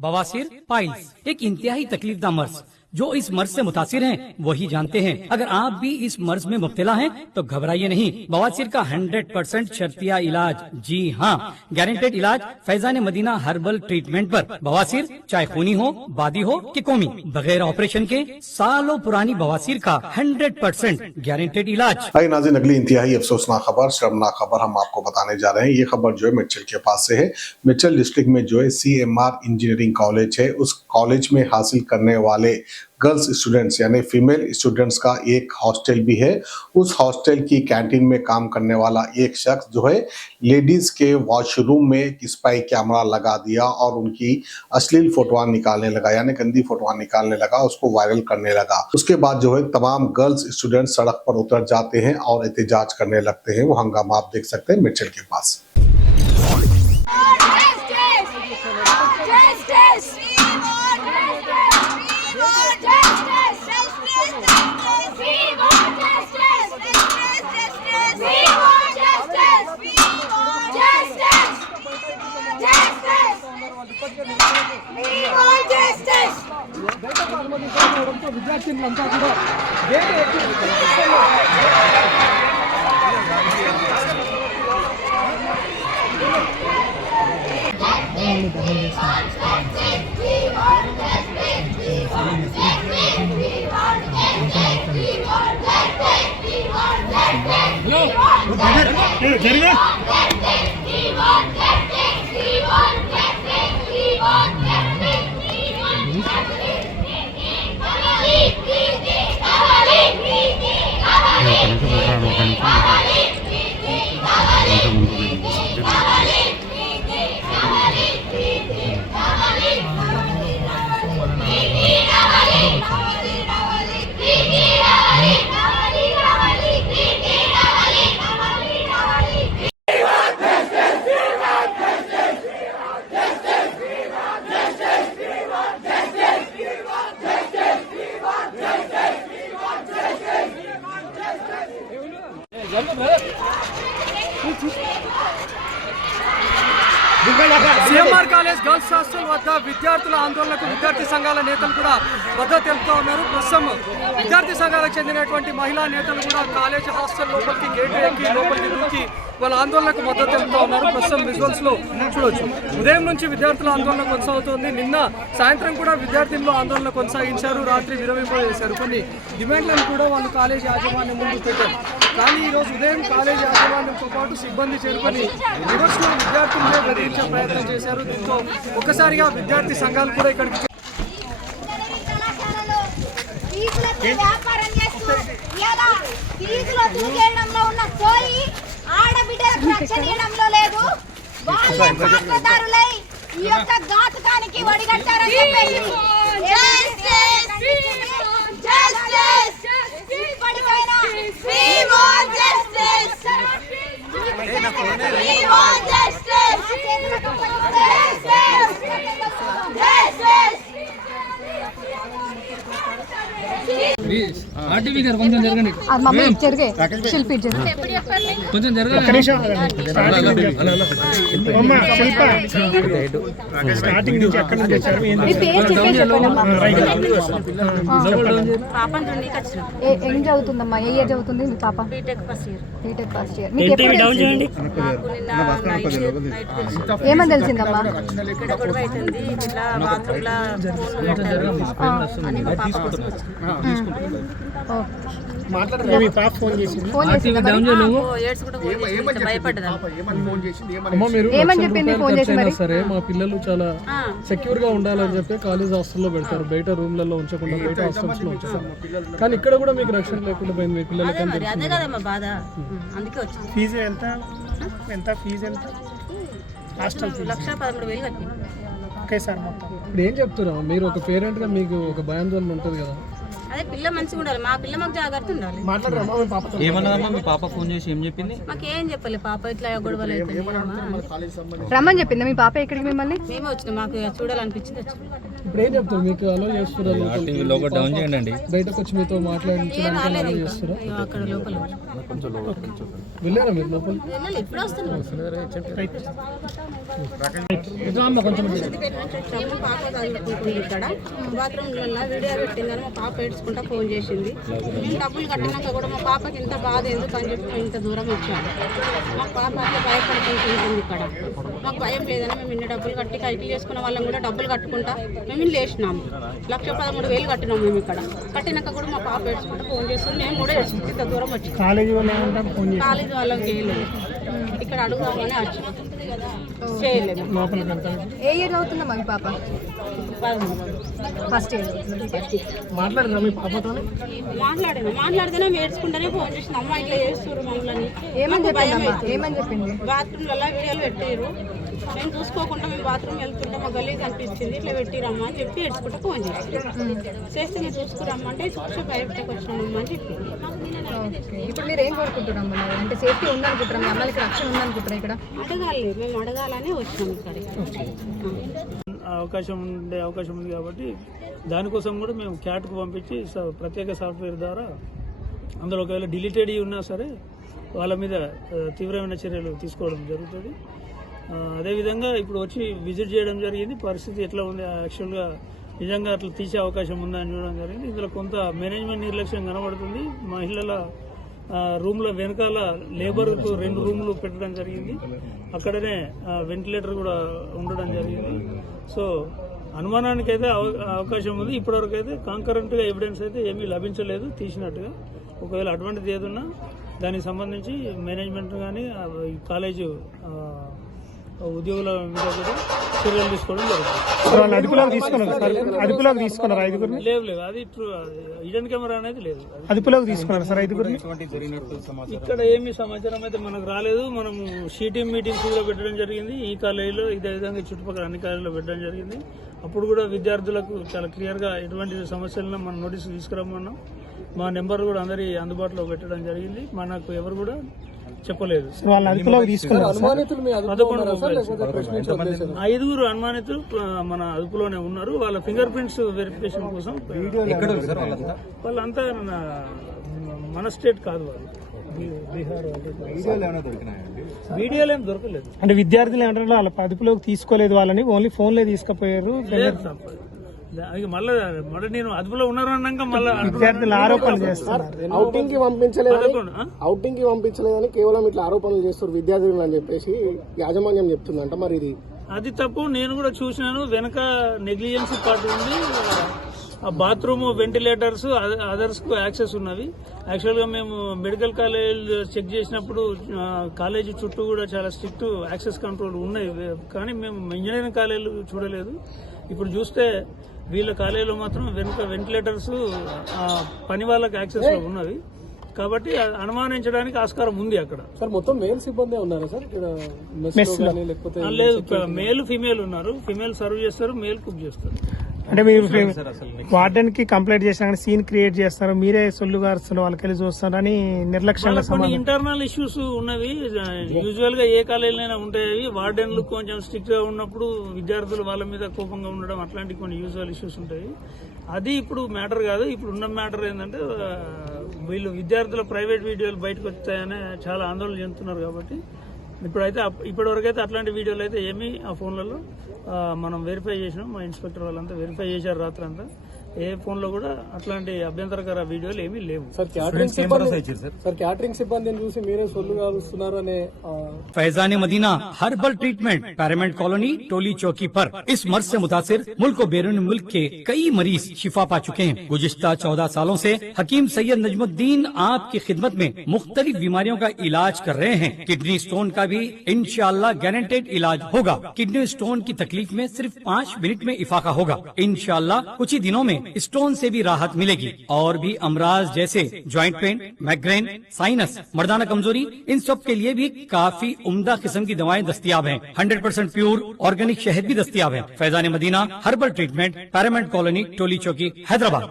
बवासीर पाइल्स एक इंतहाई तकलीफदा मर्ज जो इस मर्ज से मुतासिर हैं वही जानते हैं। अगर आप भी इस मर्ज में मुब्तला हैं तो घबराइए नहीं। बवासीर का 100% शर्तिया इलाज, जी हाँ, गारंटेड इलाज फैजान मदीना हर्बल ट्रीटमेंट पर। बवासीर चाहे खूनी हो, बादी हो कि कौमी, बगैर ऑपरेशन के सालों पुरानी बवासीर का 100% गारंटेड इलाज। हाय नाज़रीन, अगली इंतहाई अफसोसनाक खबर, शर्मनाक खबर हम आपको बताने जा रहे हैं। ये खबर जो है मिचल के पास से है। मिचल डिस्ट्रिक्ट में जो है CMR इंजीनियरिंग कॉलेज है, उस कॉलेज में हासिल करने वाले गर्ल्स स्टूडेंट्स यानी फीमेल स्टूडेंट्स का एक हॉस्टल भी है। उस हॉस्टल की कैंटीन में काम करने वाला एक शख्स जो है लेडीज के वॉशरूम में एक स्पाई कैमरा लगा दिया और उनकी अश्लील फोटोआं निकालने लगा, यानी गंदी फोटोआं निकालने लगा, उसको वायरल करने लगा। उसके बाद जो है तमाम गर्ल्स स्टूडेंट सड़क पर उतर जाते हैं और एहतजाज करने लगते हैं। वो हंगामा आप देख सकते हैं मिचल के पास। విద్యార్థులంతా కూడా వేరే జరిగా CMR కాలేజ్ గర్ల్స్ హాస్టల్ వద్ద విద్యార్థుల ఆందోళనకు విద్యార్థి సంఘాల నేతలు కూడా మద్దతు తెలుపుతూ ఉన్నారు. ప్రస్తుతం విద్యార్థి సంఘాలకు చెందినటువంటి మహిళా నేతలు కూడా కాలేజ్ హాస్టల్ లోపలికి గేటు ఎక్కి లోపలికి దూకి వాళ్ళ ఆందోళనకు మద్దతు తెలుపుతూ ఉన్నారు. ప్రస్తుతం విజువల్స్ లో చూడొచ్చు. ఉదయం నుంచి విద్యార్థుల ఆందోళన కొనసాగుతోంది. నిన్న సాయంత్రం కూడా విద్యార్థులు ఆందోళన కొనసాగించారు. రాత్రి విరమింపజేశారు. కొన్ని డిమాండ్లను కూడా వాళ్ళు కాలేజ్ యాజమాన్యం ముందు పెట్టారు. కానీ ఈరోజు ఉదయం కాలేజ్ యాజమాన్యంతో పాటు సిబ్బంది చేరుకొని రివర్స్లో విద్యార్థులనే బెదిరించే ప్రయత్నం చేశారు. దీంతో ఒక్కసారిగా విద్యార్థి సంఘాలు కూడా ఇక్కడికి ఈ యొక్క ఘాతుకానికి వడిగట్టారని చెప్పేసి ఆర్టీవీ గారు కొంచెం జరగండి. శిల్పి కొంచెం జరగండి. ఏం చదువుతుందమ్మా? ఏ ఇయర్ చదువుతుంది మీ పాప? BTech first year. ఏమని తెలిసిందమ్మా? ఏమని చెప్పింది ఫోన్ చేసి? సరే, మా పిల్లలు చాలా సెక్యూర్ గా ఉండాలని చెప్పి కాలేజ్ హాస్టల్లో పెడతారు, బయట రూమ్లలో ఉంచకుండా బయట హాస్టల్స్ లో ఉంచుతారు. కానీ ఇక్కడ కూడా మీకు రక్షణ లేకుండా పోయింది మీ పిల్లలకి. ఫీజు ఎంత? ఫీజు ఎంత? హాస్టల్ ఫీజు 1,13,000 కట్టి. Okay sir. మొత్తం ఇప్పుడు ఏం చెప్తున్నారు మీరు? ఒక పేరెంట్ గా మీకు ఒక భయాందోళన ఉంటుంది కదా? అదే పిల్ల మంచిగా ఉండాలి, మా పిల్ల మాకు జాగ్రత్త ఉండాలి. మాట్లాడరామా మీ పాపతో? ఏమన్నదమ్మా మీ పాప ఫోన్ చేసి ఏం చెప్పింది? మాకేం చెప్పలే పాప ఇట్లా గొడవలు అయితే రమ్మని చెప్పిందా మీ పాప ఇక్కడికి మిమ్మల్ని? మేమే వచ్చినాం, మాకు చూడాలనిపించింది వచ్చినాం. ఇప్పుడు ఏం చెప్తారు మీకు అలో చేస్తున్నారు? లోపల డౌన్ చేయండి. బయటకు వచ్చి మీతో ఏం రాలేదు ఇంకా. మాట్లాడించారు అక్కడ లోపల వెళ్ళారా మీరు లోపల? వెళ్ళాలి, ఇప్పుడు వస్తున్నాం. కొంచెం పాప చదువుకుంటుంది ఇక్కడ బాత్రూమ్లలో వీడియో పెట్టిందని మా పాప ఏడ్చుకుంటా ఫోన్ చేసింది. మేము డబ్బులు కట్టినాక కూడా మా పాపకి ఇంత బాధ ఎందుకు అని చెప్పి మేము ఇంత దూరం వచ్చాము. మా పాప అట్లా భయపడుకుంటుంది ఇక్కడ, మాకు భయం లేదని మేము ఇన్ని డబ్బులు కట్టి కైకిలు చేసుకున్న వాళ్ళని కూడా డబ్బులు కట్టుకుంటా మేము ఇల్లు వేసినాము. 1,13,000 కట్టినాము మేము ఇక్కడ. కట్టినాక కూడా మా పాప ఏడ్చుకుంటా ఫోన్ చేస్తుంది, మేము కూడా ఏడ్చుకుంటే ఇంత దూరం వచ్చి కాలేజీ వాళ్ళు ఏమంటారు ఫోన్ చేసి? కాలేజీ వాళ్ళకి చేయలేదు, ఇక్కడ అడుగుదామని వచ్చి చేయలేదు. లోపలికి వెళ్తారు. ఏ ఇయర్ అవుతుందమ్మా మీ పాప? First year. మాట్లాడరా మీ పాపతో? మాట్లాడితేనే ఏడ్చుకుంటేనే ఫోన్ చేసింది. అమ్మ ఇట్లా చేస్తున్నారు మమ్మల్ని. ఏమని చెప్పిందమ్మా? ఏమని చెప్పింది? బాత్రూమ్లలో వీడియోలు పెట్టారు, మేము చూసుకోకుండా మేము బాత్రూమ్ వెళ్తుంటే మా గలీజ్ అనిపించింది, ఇట్లా పెట్టిరమ్మా అని చెప్పి ఏడ్చుకుంటే ఫోన్ చేస్తే మేము చూసుకురమ్మంటే చూసి బయటకు వచ్చినామమ్మా అని చెప్పి. ఇప్పుడు మీరు ఏం కోరుకుంటున్నాం? అంటే సేఫ్టీ ఉందనుకుంటారా? మీ అమ్మాయికి రక్షణ ఉందనుకుంటారా ఇక్కడ? అడగాలి, మేము అడగాలని వచ్చినాం ఇక్కడికి. అవకాశం ఉంది కాబట్టి దానికోసం కూడా మేము క్యాట్కు పంపించి ప్రత్యేక సాఫ్ట్వేర్ ద్వారా అందులో ఒకవేళ డిలీటెడ్ ఉన్నా సరే వాళ్ళ మీద తీవ్రమైన చర్యలు తీసుకోవడం జరుగుతుంది. అదేవిధంగా ఇప్పుడు వచ్చి విజిట్ చేయడం జరిగింది, పరిస్థితి ఎట్లా ఉంది యాక్చువల్గా నిజంగా అట్లా తీసే అవకాశం ఉందా అని చూడడం జరిగింది. ఇందులో కొంత మేనేజ్మెంట్ నిర్లక్ష్యం కనబడుతుంది. మహిళల రూమ్ల వెనకాల లేబర్కు 2 రూములు పెట్టడం జరిగింది, అక్కడనే వెంటిలేటర్ కూడా ఉండడం జరిగింది. సో అనుమానానికి అయితే అవకాశం ఉంది. ఇప్పటివరకు అయితే కాంకరెంట్గా ఎవిడెన్స్ అయితే ఏమీ లభించలేదు తీసినట్టుగా. ఒకవేళ అటువంటిది ఏదన్నా దానికి సంబంధించి మేనేజ్మెంట్ కానీ కాలేజు ఉద్యోగుల మీద కూడా చర్యలు తీసుకోవడం జరుగుతుంది. అదుపులోకి తీసుకున్నారా ఐదుగురిని? లేదు, అది హిడెన్ కెమెరా అనేది లేదు. అదుపులోకి తీసుకున్నారు సార్ ఐదుగురిని? ఇక్కడ ఏమి సమాచారం అయితే మనకు రాలేదు. మనము షీటింగ్ మీటింగ్స్ కూడా పెట్టడం జరిగింది ఈ కాలేజీలో, ఇదే విధంగా చుట్టుపక్కల అన్ని కాలేజీలో పెట్టడం జరిగింది. అప్పుడు కూడా విద్యార్థులకు చాలా క్లియర్గా ఎటువంటి సమస్యలను మనం నోటీసు తీసుకురమ్మన్నాం. మా నెంబర్ కూడా అందరి అందుబాటులో పెట్టడం జరిగింది. మనకు ఎవరు కూడా చెప్పలేదు. వాళ్ళు అదుపులోకి తీసుకున్నారు. 5 అనుమానితులు మన అదుపులోనే ఉన్నారు. వాళ్ళ ఫింగర్ ప్రింట్స్ వెరిఫికేషన్ కోసం వాళ్ళంతా మన స్టేట్ కాదు, వాళ్ళు బీహార్. వీడియోలు ఏం దొరకలేదు. అంటే విద్యార్థులు ఏమంటారు వాళ్ళ అదుపులోకి తీసుకోలేదు, వాళ్ళని ఓన్లీ ఫోన్లే తీసుకుపోయారు. మళ్ళీ నేను అదుపులో ఉన్నారు అన్నాక మళ్ళీ విద్యార్థులు ఆరోపణలు చేస్తారు. ఔటింగ్ కి పంపించలేదని కేవలం ఇట్లా ఆరోపణలు చేస్తారు విద్యార్థులు అని చెప్పేసి యాజమాన్యం చెప్తుందంట. మరి ఇది అది తప్పు. నేను కూడా చూసినాను, వెనక నెగ్లిజెన్సీ పార్ట్ ఉంది. ఆ బాత్రూమ్, వెంటిలేటర్స్, అదర్స్ కు యాక్సెస్ ఉన్నవి. యాక్చువల్ గా మేము మెడికల్ కాలేజ్ చెక్ చేసినప్పుడు కాలేజీ చుట్టూ కూడా చాలా స్ట్రిక్ట్ యాక్సెస్ కంట్రోల్ ఉన్నాయి, కానీ మేము ఇంజనీరింగ్ కాలేజీలు చూడలేదు. ఇప్పుడు చూస్తే వీళ్ళ కాలేజీలో మాత్రం వెనుక వెంటిలేటర్స్ పని వాళ్ళకి యాక్సెస్ లో ఉన్నవి, కాబట్టి అనుమానించడానికి ఆస్కారం ఉంది అక్కడ. సార్ మొత్తం మేల్ సిబ్బంది ఉన్నారా సార్? లేదు, మేల్ ఫీమేల్ ఉన్నారు. ఫీమేల్ సర్వ్ చేస్తారు, మేల్ కుక్ చేస్తారు. అంటే మీరు వార్డెన్ కి కంప్లైంట్ చేసినా సీన్ క్రియేట్ చేస్తారు, మీరే సొల్లుగారుస్తున్న వాళ్ళకి చూస్తారని నిర్లక్ష్యంగా. కొన్ని ఇంటర్నల్ ఇష్యూస్ ఉన్నవి, యూజువల్ గా ఏ కాలేజీలైనా ఉంటాయి. వార్డెన్లు కొంచెం స్ట్రిక్ట్ గా ఉన్నప్పుడు విద్యార్థులు వాళ్ళ మీద కోపంగా ఉండడం, అట్లాంటి కొన్ని యూజువల్ ఇష్యూస్ ఉంటాయి. అది ఇప్పుడు మ్యాటర్ కాదు. ఇప్పుడు ఉన్న మ్యాటర్ ఏంటంటే వీళ్ళు విద్యార్థుల ప్రైవేట్ వీడియోలు బయటకు వచ్చాయని చాలా ఆందోళన చెందుతున్నారు. కాబట్టి ఇప్పటివరకైతే అట్లాంటి వీడియోలు అయితే ఏమీ ఆ ఫోన్లలో మనం వెరిఫై చేసినాం. మా ఇన్స్పెక్టర్ వాళ్ళంతా వెరిఫై చేశారు రాత్రి అంతా. ఏ ఫోన్ లో కూడా అట్లాంటి అభ్యంతరకర వీడియోలు ఏమీ లేవు. క్యాటరింగ్ సిబ్బందిని చూసి మీరే సొల్లు కాలుస్తున్నారనే फैजान मदीना हर्बल ट्रीटमेंट पैरामेंट कॉलोनी टोली चौकी पर इस मर्ज से मुतासिर मुल्क और बैरून मुल्क के कई मरीज शिफा पा चुके हैं। गुज़िश्ता 14 सालों से हकीम सैयद नजमुद्दीन आपकी खिदमत में मुख्तलिफ बीमारियों का इलाज कर रहे हैं। किडनी स्टोन का भी इंशाअल्लाह गारंटेड इलाज होगा। किडनी स्टोन की तकलीफ में सिर्फ 5 मिनट में इफाका होगा। इंशाअल्लाह कुछ ही दिनों में स्टोन से भी राहत मिलेगी। और भी अमराज जैसे ज्वाइंट पेन, माइग्रेन, साइनस, मर्दाना कमजोरी, इन सब के लिए भी काफी उम्दा किस्म की दवाएं दस्तयाब हैं। 100% प्योर ऑर्गेनिक शहद भी दस्तयाब है। फैजान मदीना हर्बल ट्रीटमेंट पैरामेंट कॉलोनी टोली चौकी हैदराबाद।